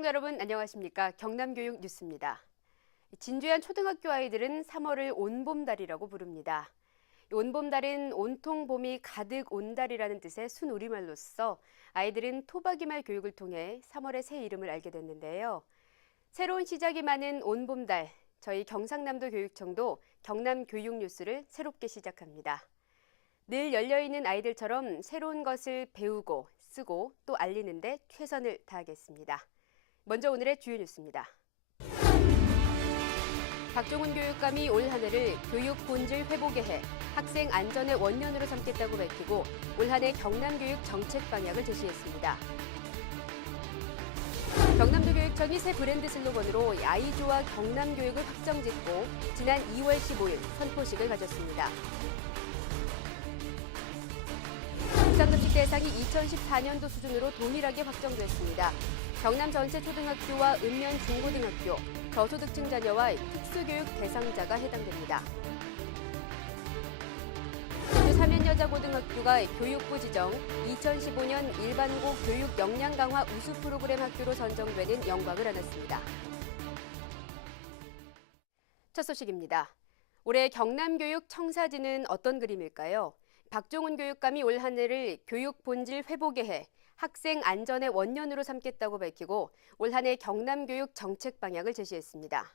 시청자 여러분 안녕하십니까? 경남교육 뉴스입니다. 진주현 초등학교 아이들은 3월을 온봄달이라고 부릅니다. 온봄달은 온통 봄이 가득 온달이라는 뜻의 순우리말로써 아이들은 토박이말 교육을 통해 3월의 새 이름을 알게 됐는데요. 새로운 시작이 많은 온봄달, 저희 경상남도 교육청도 경남교육뉴스를 새롭게 시작합니다. 늘 열려있는 아이들처럼 새로운 것을 배우고 쓰고 또 알리는 데 최선을 다하겠습니다. 먼저 오늘의 주요 뉴스입니다. 박종훈 교육감이 올 한 해를 교육 본질 회복의 해, 학생 안전의 원년으로 삼겠다고 밝히고 올 한 해 경남교육 정책 방향을 제시했습니다. 경남도 교육청이 새 브랜드 슬로건으로 아이조와 경남교육을 확정짓고 지난 2월 15일 선포식을 가졌습니다. 무상급식 대상이 2014년도 수준으로 동일하게 확정됐습니다. 경남 전체 초등학교와 읍면 중고등학교, 저소득층 자녀와 특수교육 대상자가 해당됩니다. 진주 사면여자고등학교가 교육부 지정 2015년 일반고 교육 역량 강화 우수 프로그램 학교로 선정되는 영광을 안았습니다. 첫 소식입니다. 올해 경남교육 청사진은 어떤 그림일까요? 박종훈 교육감이 올 한 해를 교육 본질 회복의 해, 학생 안전의 원년으로 삼겠다고 밝히고 올 한 해 경남교육 정책 방향을 제시했습니다.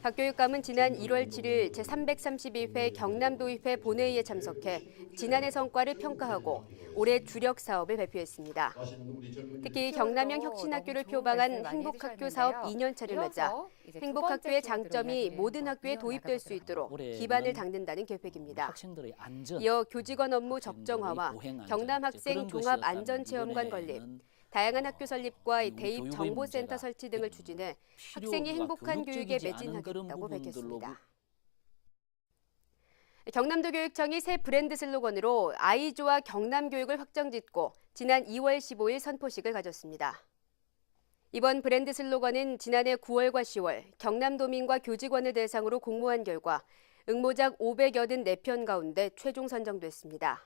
박 교육감은 지난 1월 7일 제332회 경남도의회 본회의에 참석해 지난해 성과를 평가하고 올해 주력 사업을 발표했습니다. 특히 경남형 혁신학교를 표방한 행복학교 사업 2년차를 맞아 행복학교의 장점이 모든 학교에 도입될 수 있도록 기반을 닦는다는 계획입니다. 이어 교직원 업무 적정화와 경남학생 종합안전체험관 건립, 다양한 학교 설립과 대입 정보센터 설치 등을 추진해 학생이 행복한 교육에 매진하겠다고 밝혔습니다. 경남도 교육청이 새 브랜드 슬로건으로 아이조와 경남교육을 확정짓고 지난 2월 15일 선포식을 가졌습니다. 이번 브랜드 슬로건은 지난해 9월과 10월 경남도민과 교직원을 대상으로 공모한 결과 응모작 584편 가운데 최종 선정됐습니다.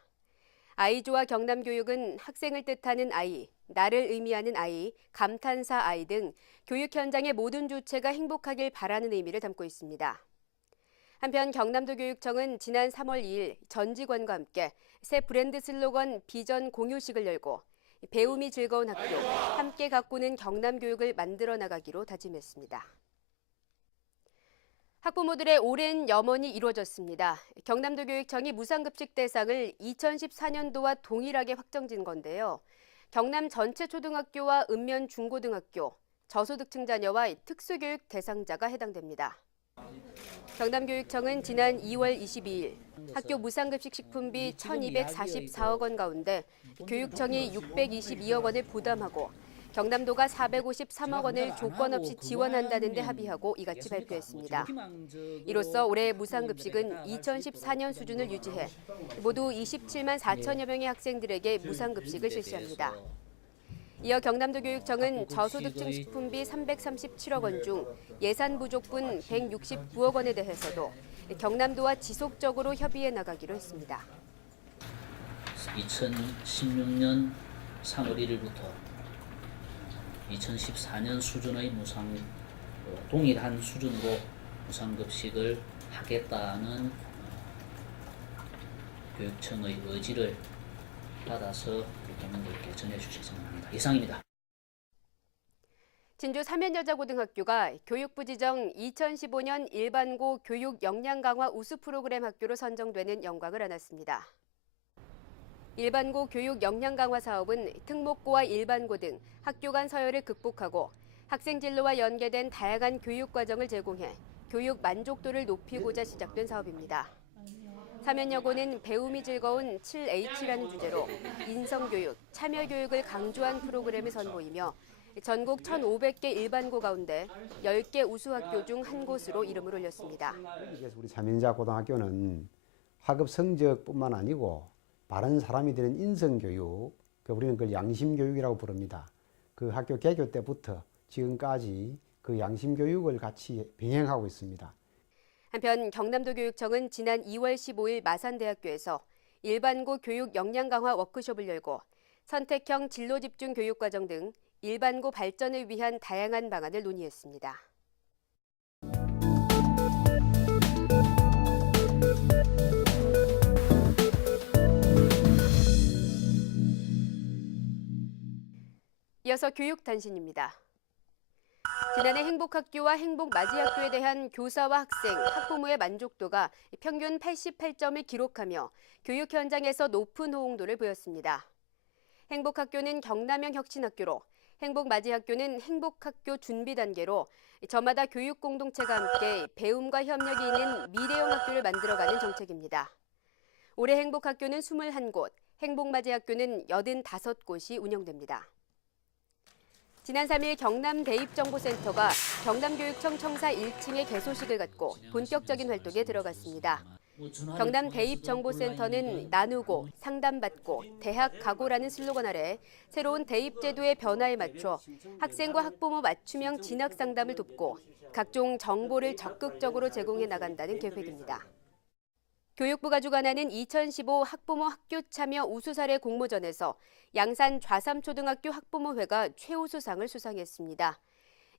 아이조와 경남교육은 학생을 뜻하는 아이, 나를 의미하는 아이, 감탄사 아이 등 교육 현장의 모든 주체가 행복하길 바라는 의미를 담고 있습니다. 한편 경남도 교육청은 지난 3월 2일 전 직원과 함께 새 브랜드 슬로건 비전 공유식을 열고 배움이 즐거운 학교, 함께 가꾸는 경남교육을 만들어 나가기로 다짐했습니다. 학부모들의 오랜 염원이 이루어졌습니다. 경남도 교육청이 무상급식 대상을 2014년도와 동일하게 확정진 건데요. 경남 전체 초등학교와 읍면 중고등학교, 저소득층 자녀와 특수교육 대상자가 해당됩니다. 경남교육청은 지난 2월 22일 학교 무상급식 식품비 1,244억 원 가운데 교육청이 622억 원을 부담하고 경남도가 453억 원을 조건 없이 지원한다는 데 합의하고 이같이 발표했습니다. 이로써 올해 무상급식은 2014년 수준을 유지해 모두 27만 4천여 명의 학생들에게 무상급식을 실시합니다. 이어 경남도 교육청은 저소득층 식품비 337억 원 중 예산 부족분 169억 원에 대해서도 경남도와 지속적으로 협의해 나가기로 했습니다. 2016년 3월 1일부터 2014년 수준의 동일한 수준으로 무상급식을 하겠다는 교육청의 의지를 받아서 국민들께 전해주셨으면 합니다. 이상입니다. 진주 사면여자고등학교가 교육부 지정 2015년 일반고 교육 역량 강화 우수 프로그램 학교로 선정되는 영광을 안았습니다. 일반고 교육 역량 강화 사업은 특목고와 일반고 등 학교 간 서열을 극복하고 학생 진로와 연계된 다양한 교육 과정을 제공해 교육 만족도를 높이고자 시작된 사업입니다. 사면여고는 배움이 즐거운 7H라는 주제로 인성교육, 참여교육을 강조한 프로그램을 선보이며 전국 1,500개 일반고 가운데 10개 우수학교 중 한 곳으로 이름을 올렸습니다. 우리 사면여자고등학교는 학업 성적뿐만 아니고 바른 사람이 되는 인성교육, 우리는 그걸 양심교육이라고 부릅니다. 그 학교 개교 때부터 지금까지 그 양심교육을 같이 병행하고 있습니다. 한편 경남도 교육청은 지난 2월 15일 마산대학교에서 일반고 교육 역량 강화 워크숍을 열고 선택형 진로 집중 교육과정 등 일반고 발전을 위한 다양한 방안을 논의했습니다. 이어서 교육단신입니다. 지난해 행복학교와 행복맞이학교에 대한 교사와 학생, 학부모의 만족도가 평균 88점을 기록하며 교육 현장에서 높은 호응도를 보였습니다. 행복학교는 경남형 혁신학교로, 행복맞이학교는 행복학교 준비 단계로 저마다 교육 공동체가 함께 배움과 협력이 있는 미래형 학교를 만들어가는 정책입니다. 올해 행복학교는 21곳, 행복맞이학교는 85곳이 운영됩니다. 지난 3일 경남 대입정보센터가 경남교육청 청사 1층의 개소식을 갖고 본격적인 활동에 들어갔습니다. 경남 대입정보센터는 나누고, 상담받고, 대학 가고라는 슬로건 아래 새로운 대입제도의 변화에 맞춰 학생과 학부모 맞춤형 진학 상담을 돕고 각종 정보를 적극적으로 제공해 나간다는 계획입니다. 교육부가 주관하는 2015 학부모 학교 참여 우수사례 공모전에서 양산 좌삼초등학교 학부모회가 최우수상을 수상했습니다.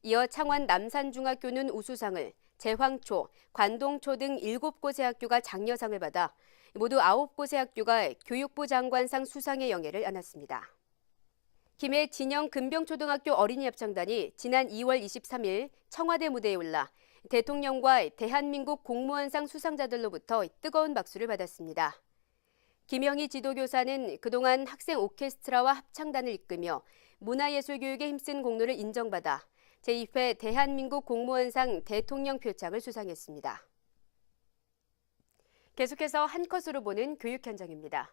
이어 창원 남산중학교는 우수상을, 제황초, 관동초 등 7곳의 학교가 장려상을 받아 모두 9곳의 학교가 교육부 장관상 수상의 영예를 안았습니다. 김해 진영 금병초등학교 어린이 합창단이 지난 2월 23일 청와대 무대에 올라 대통령과 대한민국 공무원상 수상자들로부터 뜨거운 박수를 받았습니다. 김영희 지도교사는 그동안 학생 오케스트라와 합창단을 이끌며 문화예술교육에 힘쓴 공로를 인정받아 제2회 대한민국 공무원상 대통령 표창을 수상했습니다. 계속해서 한 컷으로 보는 교육 현장입니다.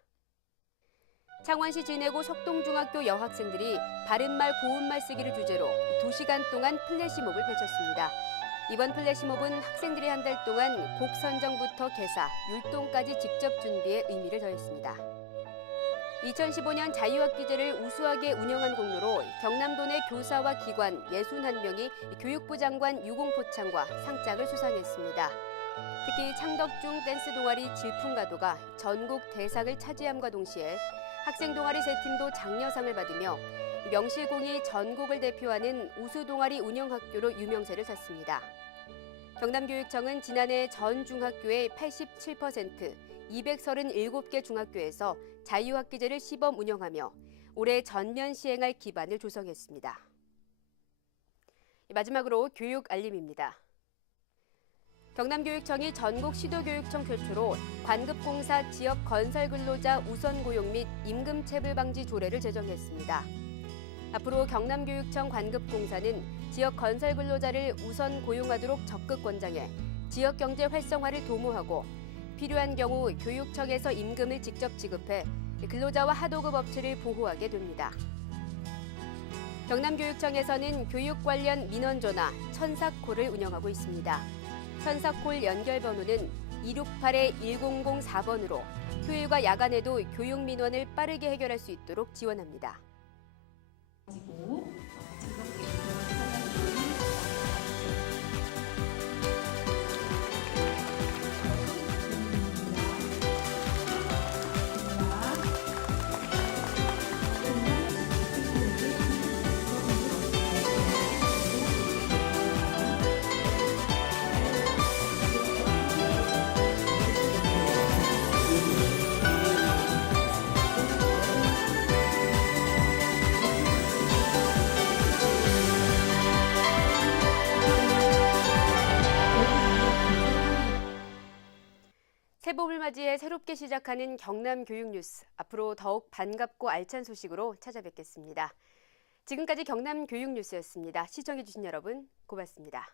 창원시 진해구 석동중학교 여학생들이 바른말 고운말 쓰기를 주제로 2시간 동안 플래시몹을 펼쳤습니다. 이번 플래시몹은 학생들이 한 달 동안 곡 선정부터 개사, 율동까지 직접 준비해 의미를 더했습니다. 2015년 자유학기제를 우수하게 운영한 공로로 경남도 내 교사와 기관 61명이 교육부 장관 유공포창과 상장을 수상했습니다. 특히 창덕중 댄스 동아리 질풍가도가 전국 대상을 차지함과 동시에 학생 동아리 3팀도 장려상을 받으며 명실공히 전국을 대표하는 우수 동아리 운영학교로 유명세를 탔습니다. 경남교육청은 지난해 전 중학교의 87%, 237개 중학교에서 자유학기제를 시범 운영하며 올해 전면 시행할 기반을 조성했습니다. 마지막으로 교육 알림입니다. 경남교육청이 전국 시도교육청 최초로 관급공사 지역 건설 근로자 우선 고용 및 임금체불 방지 조례를 제정했습니다. 앞으로 경남교육청 관급공사는 지역 건설 근로자를 우선 고용하도록 적극 권장해 지역 경제 활성화를 도모하고 필요한 경우 교육청에서 임금을 직접 지급해 근로자와 하도급 업체를 보호하게 됩니다. 경남교육청에서는 교육 관련 민원전화 천사콜을 운영하고 있습니다. 천사콜 연결 번호는 268-1004번으로 휴일과 야간에도 교육 민원을 빠르게 해결할 수 있도록 지원합니다. 새봄을 맞이해 새롭게 시작하는 경남 교육 뉴스. 앞으로 더욱 반갑고 알찬 소식으로 찾아뵙겠습니다. 지금까지 경남 교육 뉴스였습니다. 시청해주신 여러분 고맙습니다.